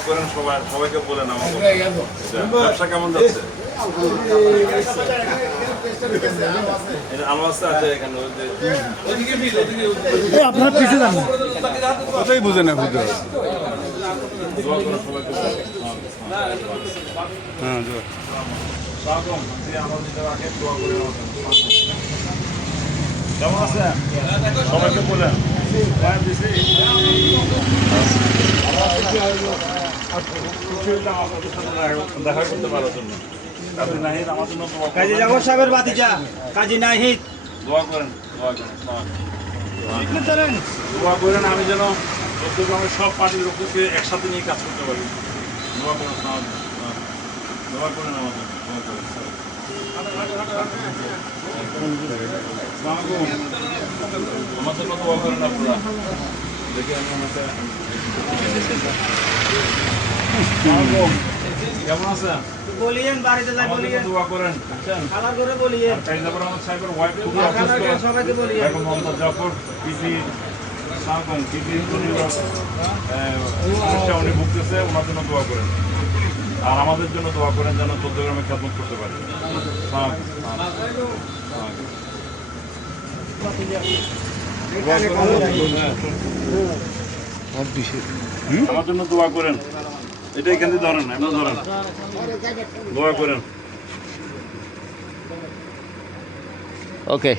করেন সবাইকে বলেন আমাকে ব্যবসা কেমন যাচ্ছে? আপনার পিছিয়ে যান কথাই বুঝে না বুঝতে হ্যাঁ কেমন আছে সবাইকে বলেন দেখা করতে পারার জন্য কাজী নাহিদ আমার জন্য কাজী জাফর সাহেবের ভাতিজা কাজী নাহিদ দোয়া করেন দোয়া করেন আমি যেন চট্টগ্রামের সব পার্টির লোককে একসাথে নিয়ে কাজ করতে পারি। দোয়া করেন দোয়া করেন আমার জন্য আমার জন্য দোয়া করেন আপনারা দেখে আমি কেমন আছেন বলিয়েন বাড়িতে যাই বলিয়েন দোয়া করেন খাবার করে বলিয়েন কাইজাবর আহমদ সাহেবের ওয়াইফ খুবই অসুস্থ সবাইকে বলিয়েন এখন মোহাম্মদ জাফর পিপি সালাম পিপি সমস্যা উনি ভুগতেছে ওনার জন্য দোয়া করেন আর আমাদের জন্য দোয়া করেন যেন চট্টগ্রামে খেদমত করতে পারি। আমার জন্য দোয়া করেন এটা এখান থেকে ধরেন এমন ধরেন দোয়া করেন ওকে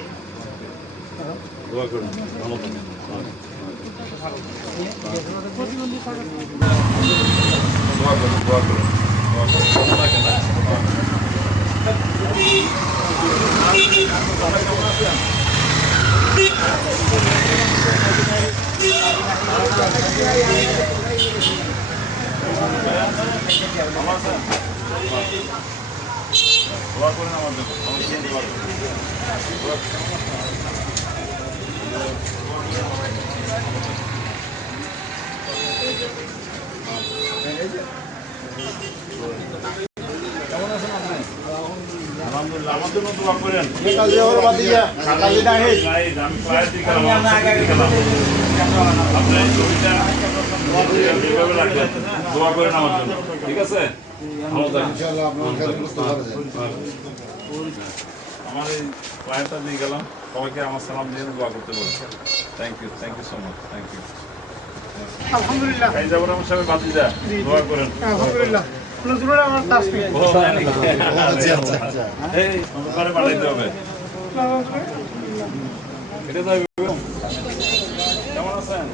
দোয়া করেন ভালো থাকেন দোয়া করেন আলহামদুলিল্লাহ আমার জন্য দোয়া করেন দোয়া করেন আমার জন্য ঠিক আছে আমার এই ক্লায়েন্টটা দিয়ে গেলাম সবাইকে আমার সালাম দিয়ে দোয়া করতে বলছি thank you so much thank you আলহামদুলিল্লাহ কাইজাবর আহমদ সাহেব ভাতিজা দোয়া করেন আলহামদুলিল্লাহ আমার তাসবিহ এই ওখানে পাঠাইতে হবে এটা তো কেমন আছেন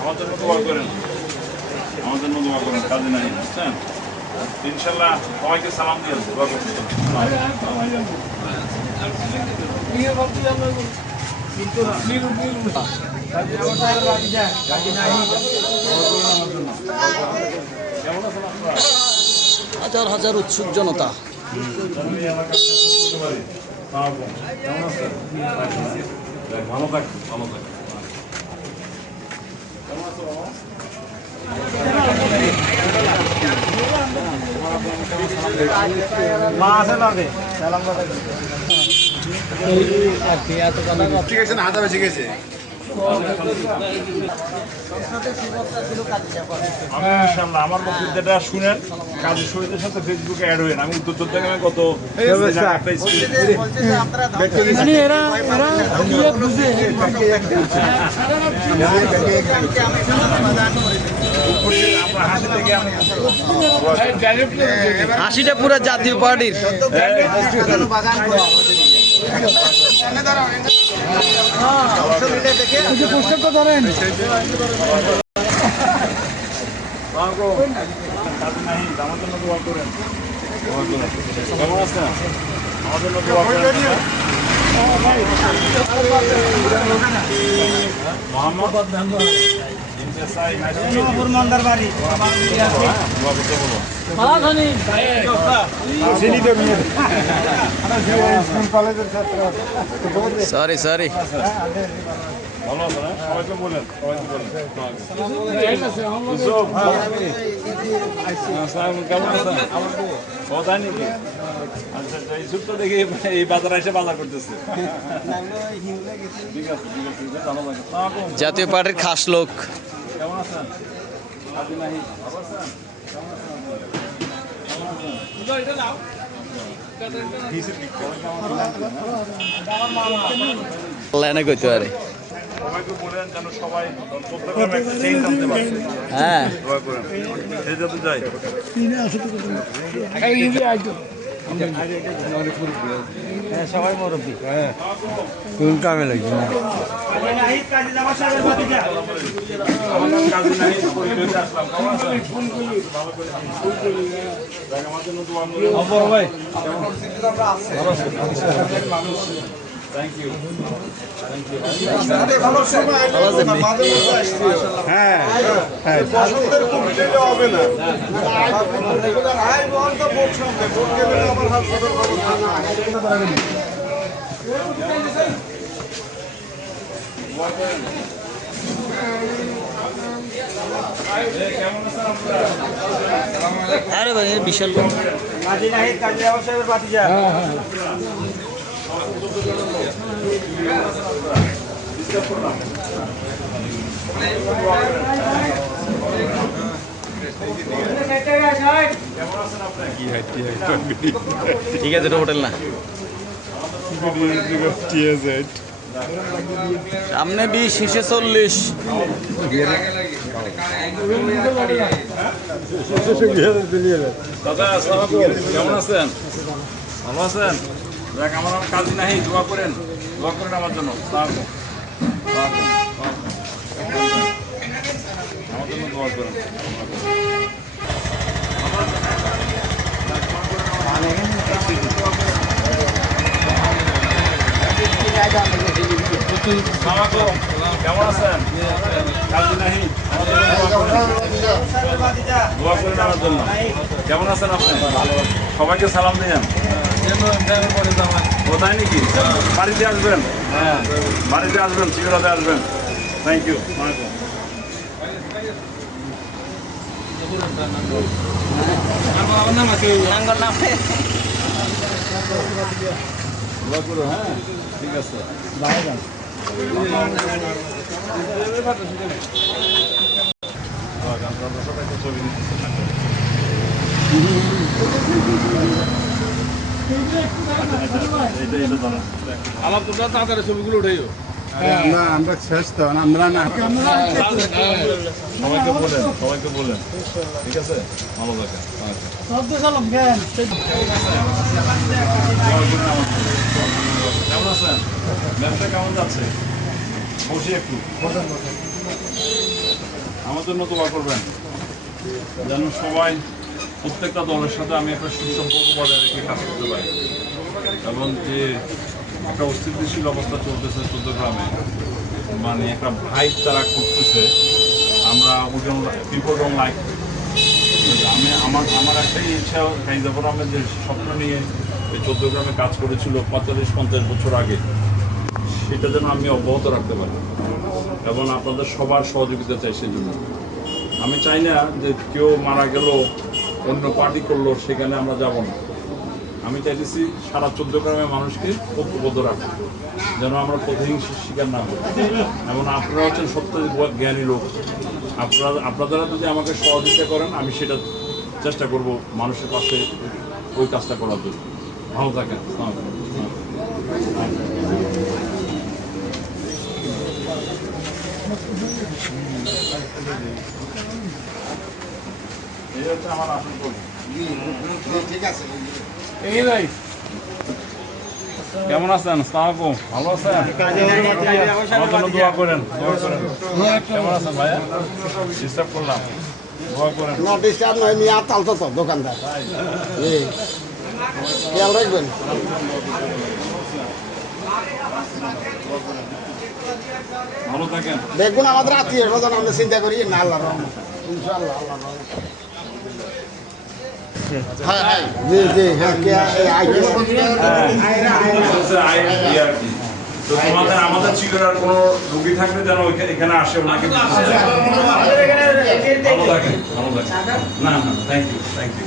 আমার জন্য দোয়া করেন কাজে নাই বুঝছেন ইনশাল্লাহ সবাইকে সালাম দিয়ে দোয়া করতে হাজার হাজার উৎসুক জনতা ভালো থাক মা আছে লাগে সালাম ঠিক আছে না হাতা বেশি গেছে ইনশাআল্লাহ আমার বক্তব্যটা শুনেন কাজী শহীদের সাথে ফেসবুকে অ্যাড হয়েন আমি উত্তর চট্টগ্রামে গত মানে এরা বুঝে হাসিটা পুরো জাতীয় পার্টির পোস্টারটা ধরেন আমার জন্য দোয়া করেন কেমন আছেন আমার জন্য দোয়া করেন মোহাম্মদ মন্দার বাড়ি সরি সরি ভালো আছে না সবাইকে বলেন কেমন আছেন ও তাই নাকি আচ্ছা এই সুরটা দেখি এই বাজারে এসে বাজার করতেছে ঠিক আছে ভালো লাগে জাতীয় পার্টির খাস লোক কেমন আছেন লাইনে কইতে পারে সবাইকে বলেন যেন সবাই চট্টগ্রামে একটা চেঞ্জ আনতে পারে। হ্যাঁ দোয়া করেন সেই যাতে যাই। সবাই মুরব্বী কোন কামে লাগবে না নাহিদ কাজী জামাল সাহেবের ভাতিজা আমার নাম কাজী নাহিদ, পরিচয়তে আসলাম। কেমন আছেন? ভালো করে দেখ, আমার জন্য দোয়া করবেন। বড় ভাই থ্যাংক ইউ। হ্যাঁ হ্যাঁ আরে ভাই বিশাল লোক। কাজী নাহিদ কাজী জামাল সাহেবের ভাতিজা ঠিক আছে, এটা হোটেল না। সামনে 20 শীর্ষে 40। দাদা আসসালামু আলাইকুম, কেমন আছেন? ভালো আছেন? দেখ, আমার নাম কাজী নাহিদ, দোয়া করেন আমার জন্য। আসসালামু আলাইকুম। আমার জন্য দোয়া করেন। আসসালামু আলাইকুম, কেমন আছেন? কাজী নাহিদ, আমার জন্য দোয়া করেন আমার জন্য। কেমন আছেন আপনি? সবাইকে সালাম দিয়েন। কোথায় নাকি? বাড়িতে আসবেন? হ্যাঁ, বাড়িতে আসবেন, চিড়াতে আসবেন। Thank you. দোয়া করো, হ্যাঁ ঠিক আছে। আমার তো তাড়াতাড়ি ছবিগুলো উঠাইও আমরা শেষ তো আমরা না সবাইকে বলেন ঠিক আছে, ভালো থাকে। কেমন আছেন? ব্যবসা কেমন যাচ্ছে? বসে একটু আমার জন্য দোয়া করবেন যেন সবাই, প্রত্যেকটা দলের সাথে আমি একটা সুসম্পর্ক বজায় রেখে কাজ করতে পারি। এবং যে একটা অস্থিতিশীল অবস্থা চলতেছে চট্টগ্রামে, মানে একটা ভাইব তারা করতেছে, আমরা পিপল ডোন্ট লাইক। আমার একটাই ইচ্ছা, কাইজাফর আহমেদ যে স্বপ্ন নিয়ে এই চট্টগ্রামে কাজ করেছিল 45-50 বছর আগে, সেটা যেন আমি অব্যাহত রাখতে পারি এবং আপনাদের সবার সহযোগিতা চাই। সেই জন্য আমি চাই না যে কেউ মারা গেল, অন্য পার্টি করলো, সেখানে আমরা যাব না। আমি চাইতেছি সারা চট্টগ্রামের মানুষকে ঐক্যবদ্ধ রাখা, যেন আমরা প্রতিহিংসার শিকার না করি। এবং আপনারা হচ্ছেন সত্য জ্ঞানী লোক, আপনারা যদি আমাকে সহযোগিতা করেন, আমি সেটা চেষ্টা করব মানুষের পাশে ওই কাজটা করার জন্য। ভালো থাকেন। এই হচ্ছে আমার আসল কর্ম। ঠিক আছে এই ভাই কেমন আছেন? আসসালামু আলাইকুম, ভালো আছেন? আমার জন্য দোয়া করেন। কেমন আছেন ভাইয়া? ডিস্টার্ব করলাম, দোয়া করেন। না ডিস্টার্ব নয়, নিয়ে আতাল তো দোকানদার খেয়াল রাখবেন। ভালো থাকেন। দেখুন আমাদের আত্মীয় স্বজন, আমরা চিন্তা করি না, আল্লাহ রহমান ইনশাআল্লাহ, আল্লাহ রহমান। হ্যাঁ হ্যাঁ জি জি হ্যাঁ তো আমাদের চিকিৎসার কোনো রোগী থাকলে যেন এখানে আসে, ওনাকে ভালো থাকেন, ভালো থাকেন। না না, থ্যাংক ইউ, থ্যাংক ইউ।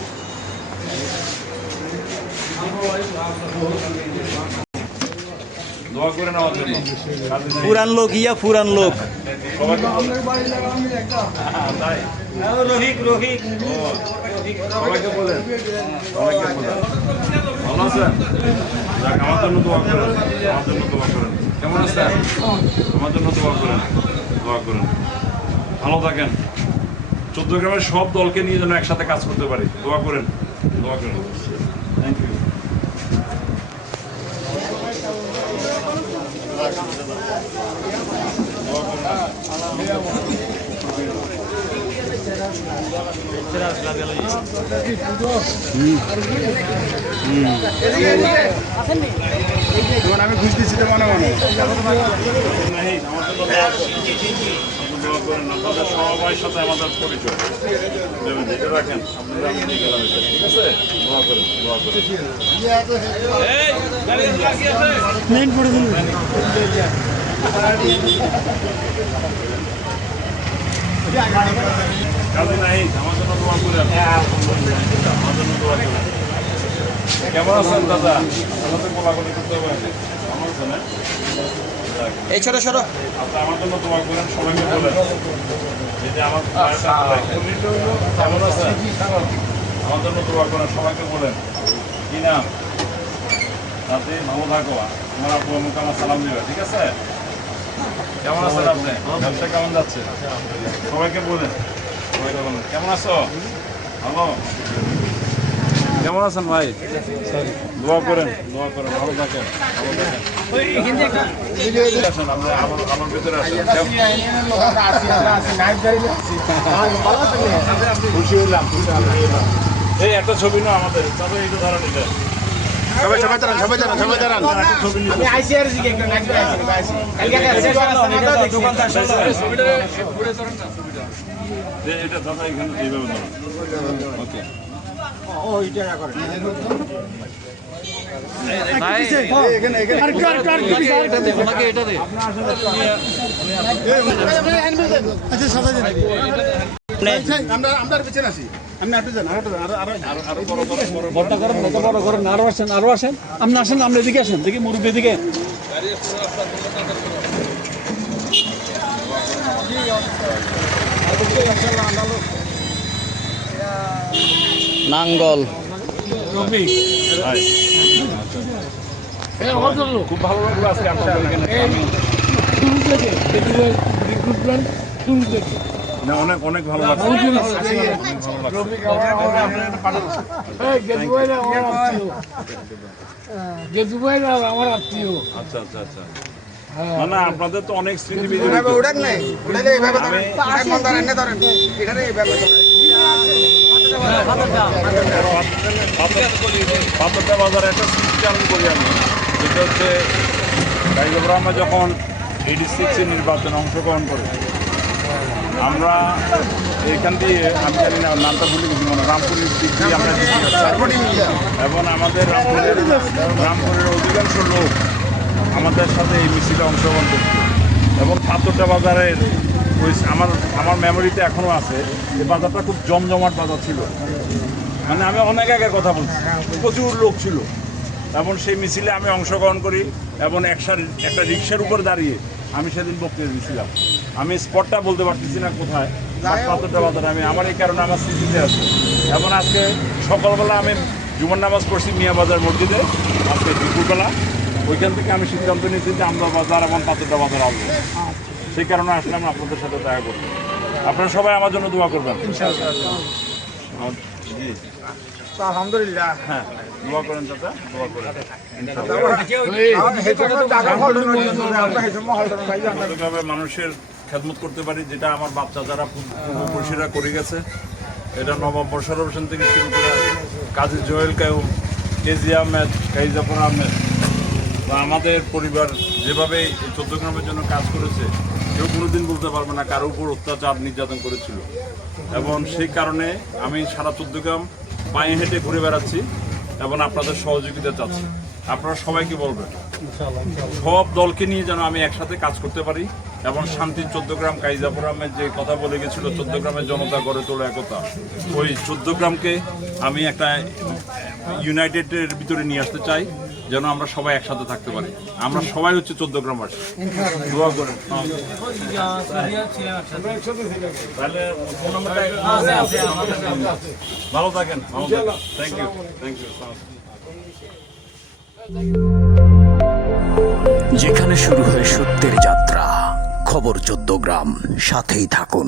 দোয়া করে নেওয়ার জন্য কাজী নাহিদ। পুরান লোক পুরান লোক সবাইকে বলেন। তাই রফিক রফিক সবাইকে বলেন, সবাইকে বলেন। ভালো আছেন? যাক, আমার জন্য দোয়া করেন, আমার জন্য দোয়া করেন। কেমন আছেন? আমার জন্য দোয়া করেন, দোয়া করেন। ভালো থাকেন। 14 গ্রামের সব দলকে নিয়ে যেন একসাথে কাজ করতে পারি। দোয়া করেন, দোয়া করেন। Thank you. আমি ঘুষ দিচ্ছি তো মনে মনে নাহিদ, আমার জন্য দোয়া করেন। দোয়া করেন, আপনাদের সবার সাথে আমাদের পরিচয় দেবেন, এটা রাখেন। আপনারা আমি নিয়ে গেলাম এটা, ঠিক আছে? দোয়া করেন, দোয়া করেন। মেইন করে দিন কাজী নাহিদ, আমার জন্য দোয়া করেন। আমার জন্য দোয়া করেন। কেমন আছেন দাদা? আমাদের কোলাকুলি করতে হবে নাকি? আমার আছেন, হ্যাঁ? যাক, এই ছোট ছোট আপনি আমার জন্য দোয়া করেন, সবাইকে বলেন। এই যে আমার ভাইটা কোথায়? কেমন আছেন? আমার জন্য দোয়া করেন, সবাইকে বলেন। কি নাম? তাতে ভালো থাকো। আমার আব্বু আম্মুকে আমার সালাম দিবে, ঠিক আছে? কেমন আছেন আপনি? ব্যবসা কেমন যাচ্ছে? সবাইকে বলেন, সবাইকে বলেন। কেমন আছো? ভালো? কেমন আছেন ভাই? দোয়া করেন, দোয়া করেন, ভালো থাকেন, ভালো থাকেন। আসেন, আমরা আমার ভিতরে আসেন। খুশি হইলাম এই একটা ছবি না আমাদের, তবে এইটা ধরা নিতে সবাই সবাই দাঁড়ান সবাই দাঁড়ান সবাই দাঁড়ান ছবি নিতে এটা দাদা এখানে এইভাবে ধরুন। ওকে, আচ্ছা সাদা দিন আমরা পিছনে আছি আপনি আটু যান আরো বড়টা করেন কত বড় করেন আরো আসেন আপনি আসেন আপনি এদিকে আসেন দেখি মুরব্বী এদিকে নাঙ্গল রবি ভাই। খুব ভালো লাগলো আজকে আপনাদের এখানে। শুরু থেকে রিক্রুটমেন্ট শুরু থেকে না, অনেক অনেক ভালো লাগছে। আমার আত্মীয় আচ্ছা আচ্ছা আচ্ছা। না না, আপনাদের তো অনেক স্মৃতি ওটার নেই ওটালে এইভাবে ধরেন এক মন ধরেন না ধরেন এখানে এইভাবে ধরেন পাথরটা বাজারে একটা স্মৃতি চালু করি আমি। যেটা হচ্ছে গাইজবর আমরা যখন 86 নির্বাচনে অংশগ্রহণ করি, আমরা এখান দিয়ে আমি জানি না নামটা ভুলে গেছি, মানে রামপুরের দিক দিয়ে আমরা এবং আমাদের রামপুরের অধিকাংশ লোক আমাদের সাথে এই মিছিলে অংশগ্রহণ করছে। এবং পাথরটা বাজারের ওই আমার মেমোরিতে এখনও আছে, এই বাজারটা খুব জমজমাট বাজার ছিল। মানে আমি অনেক আগের কথা বলছি, প্রচুর লোক ছিল। এবং সেই মিছিলে আমি অংশগ্রহণ করি এবং একটা রিক্সার উপর দাঁড়িয়ে আমি সেদিন বক্তৃতা দিয়েছিলাম। আমি স্পটটা বলতে পারতেছি না কোথায়, পাথরটা বাজারে আমি আমার এই কারণে আমার স্মৃতিতে আছে। এবং আজকে সকালবেলা আমি জুমার নামাজ পড়ছি মিয়া বাজার মসজিদে, আজকে দুপুরবেলা ওইখান থেকে আমি সিদ্ধান্ত নিয়েছি যে আমরা বাজার এবং পাথরটা বাজার আসবো। সেই কারণে আসলাম আপনাদের সাথে দেখা করতে। আপনারা সবাই আমার জন্য দোয়া করবেন। জি, আলহামদুলিল্লাহ হ্যাঁ, দোয়া করেন দাদা, দোয়া করেন। ভাবে মানুষের খেদমত করতে পারি, যেটা আমার বাচ্চা যারা পূর্বপুরুষেরা করে গেছে। এটা নবাব বশর হোসেন থেকে শুরু করে কাজী জোয়েল কায়ুম, কেজি আহমেদ, কাইজাফর আহমেদ বা আমাদের পরিবার যেভাবে এই 14 গ্রামের জন্য কাজ করেছে, কেউ কোনোদিন বলতে পারবে না কারোর উপর অত্যাচার নির্যাতন করেছিল। এবং সেই কারণে আমি সারা 14 গ্রাম পায়ে হেঁটে ঘুরে বেড়াচ্ছি এবং আপনাদের সহযোগিতা চাচ্ছি। আপনারা সবাইকে বলবেন সব দলকে নিয়ে যেন আমি একসাথে কাজ করতে পারি এবং শান্তির 14 গ্রাম কাইজাফর আহমেদ যে কথা বলে গেছিল 14 গ্রামের জনতা গড়ে তোলা একতা, ওই 14 গ্রামকে আমি একটা ইউনাইটেডের ভিতরে নিয়ে আসতে চাই যেন আমরা সবাই একসাথে থাকতে পারি। আমরা সবাই হচ্ছে 14 গ্রামবাসী। দোয়া করেন। তাহলে ফোন নাম্বারটা ভালো থাকেন। Thank you. যেখানে শুরু হয় সত্যের যাত্রা, খবর 14 গ্রাম, সাথেই থাকুন।